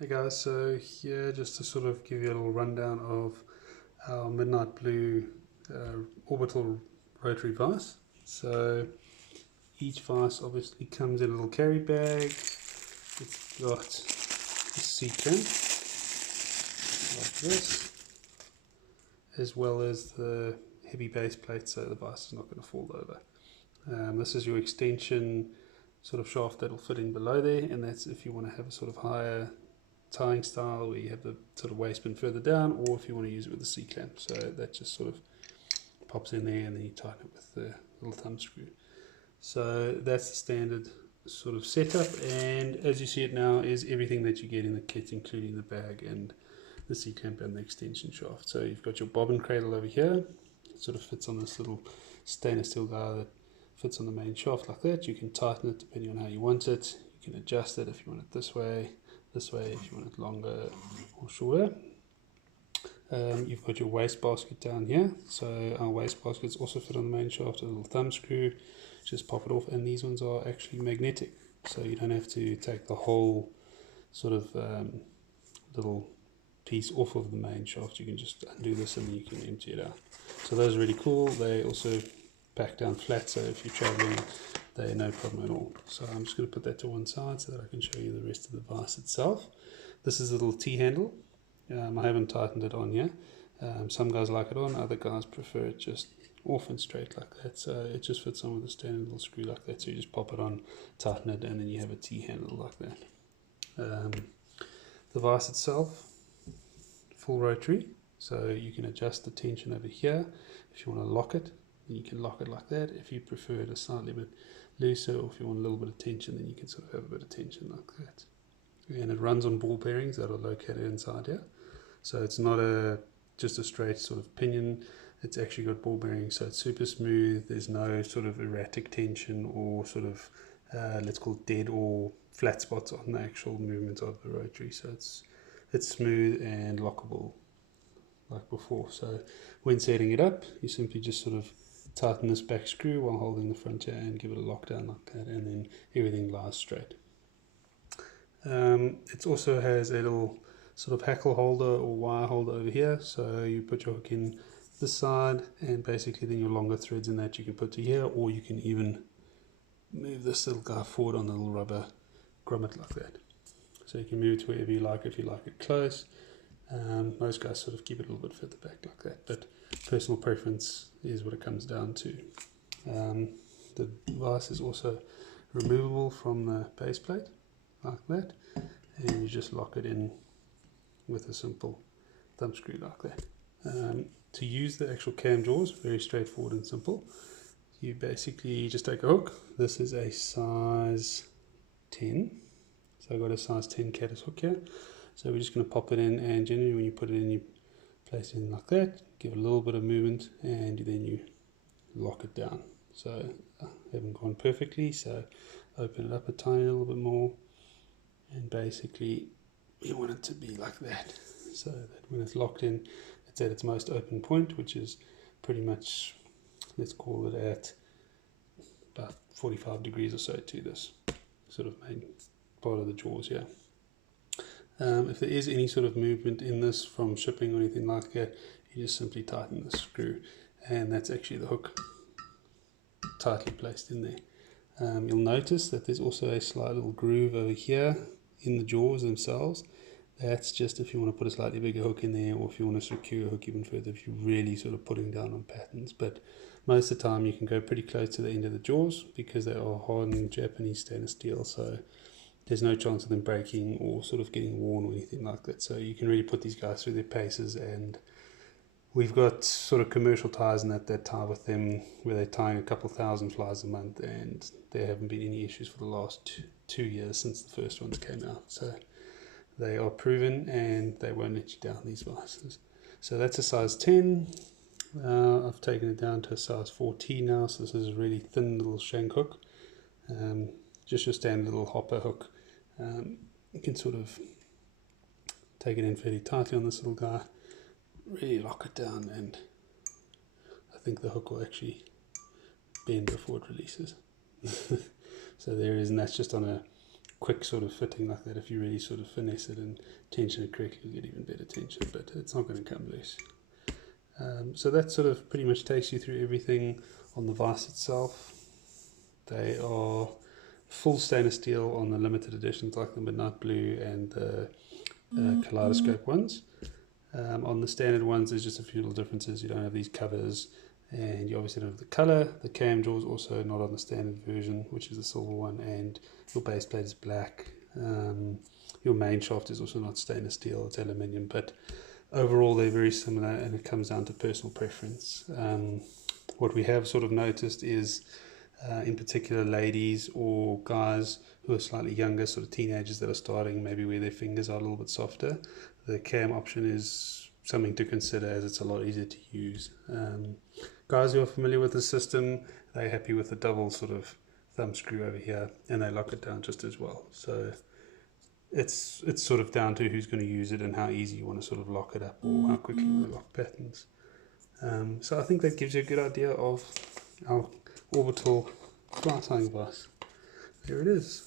Hey guys, so here just to sort of give you a little rundown of our Midnight Blue orbital rotary vise. So each vise obviously comes in a little carry bag. It's got a seat clamp like this, as well as the heavy base plate so the vise is not going to fall over. This is your extension sort of shaft that will fit in below there, and that's if you want to have a sort of higher tying style where you have the sort of waist pin further down, or if you want to use it with the C-clamp. So that just sort of pops in there and then you tighten it with the little thumb screw. So that's the standard sort of setup, and as you see it now is everything that you get in the kit, including the bag and the C-clamp and the extension shaft. So you've got your bobbin cradle over here. It sort of fits on this little stainless steel guy that fits on the main shaft like that. You can tighten it depending on how you want it. You can adjust it if you want it this way if you want it longer or shorter. You've got your waste basket down here. So our waste baskets also fit on the main shaft, a little thumb screw. Just pop it off, and these ones are actually magnetic, so you don't have to take the whole sort of little piece off of the main shaft. You can just undo this and then you can empty it out. So those are really cool. They also pack down flat, so if you're traveling, they're no problem at all. So I'm just going to put that to one side so that I can show you the rest of the vise itself. This is a little T-handle. I haven't tightened it on yet. Some guys like it on, other guys prefer it just off and straight like that. So it just fits on with a standard little screw like that. So you just pop it on, tighten it, and then you have a T-handle like that. The vise itself, full rotary, so you can adjust the tension over here. If you want to lock it, then you can lock it like that. If you prefer it a slightly bit looser, or if you want a little bit of tension, then you can sort of have a bit of tension like that. And it runs on ball bearings that are located inside here. So it's not just a straight sort of pinion. It's actually got ball bearings, so it's super smooth. There's no sort of erratic tension or sort of let's call it dead or flat spots on the actual movement of the rotary. So it's smooth and lockable like before. So when setting it up, you simply just sort of tighten this back screw while holding the front here and give it a lockdown like that, and then everything lies straight. It also has a little sort of hackle holder or wire holder over here, so you put your hook in this side, and basically then your longer threads in that you can put to here, or you can even move this little guy forward on the little rubber grommet like that. So you can move it to wherever you like if you like it close. Most guys sort of keep it a little bit further back like that, but personal preference is what it comes down to. The vise is also removable from the base plate like that, and you just lock it in with a simple thumb screw like that. To use the actual cam jaws, very straightforward and simple. You basically just take a hook. This is a size 10, so I've got a size 10 caddis hook here. So we're just going to pop it in, and generally when you put it in, you place it in like that, give it a little bit of movement, and then you lock it down. So I haven't gone perfectly, so open it up a tiny little bit more, and basically you want it to be like that, so that when it's locked in, it's at its most open point, which is pretty much, let's call it at about 45 degrees or so to this sort of main part of the jaws here. If there is any sort of movement in this from shipping or anything like that, you just simply tighten the screw, and that's actually the hook tightly placed in there. You'll notice that there's also a slight little groove over here in the jaws themselves. That's just if you want to put a slightly bigger hook in there, or if you want to secure a hook even further, if you're really sort of putting down on patterns. But most of the time you can go pretty close to the end of the jaws because they are hardened Japanese stainless steel, so there's no chance of them breaking or sort of getting worn or anything like that. So you can really put these guys through their paces, and we've got sort of commercial ties and that tie with them where they're tying a couple thousand flies a month, and there haven't been any issues for the last 2 years since the first ones came out. So they are proven and they won't let you down, these vices. So that's a size 10. I've taken it down to a size 14 now, so this is a really thin little shank hook. Just your standard little hopper hook. You can sort of take it in fairly tightly on this little guy, really lock it down, and I think the hook will actually bend before it releases. So there it is, and that's just on a quick sort of fitting like that. If you really sort of finesse it and tension it correctly, you'll get even better tension, but it's not going to come loose. So that sort of pretty much takes you through everything on the vise itself. They are full stainless steel on the limited editions like the Midnight Blue and the Kaleidoscope ones. On the standard ones there's just a few little differences. You don't have these covers, and you obviously don't have the colour. The cam jaw is also not on the standard version, which is the silver one, and your base plate is black. Your main shaft is also not stainless steel, it's aluminium, but overall they're very similar, and it comes down to personal preference. What we have sort of noticed is in particular ladies or guys who are slightly younger, sort of teenagers that are starting, maybe where their fingers are a little bit softer, the cam option is something to consider, as it's a lot easier to use. Guys who are familiar with the system, they're happy with the double sort of thumb screw over here, and they lock it down just as well. So it's sort of down to who's going to use it and how easy you want to sort of lock it up, or how quickly you want to lock patterns. So I think that gives you a good idea of our orbital fly tying vise. There it is.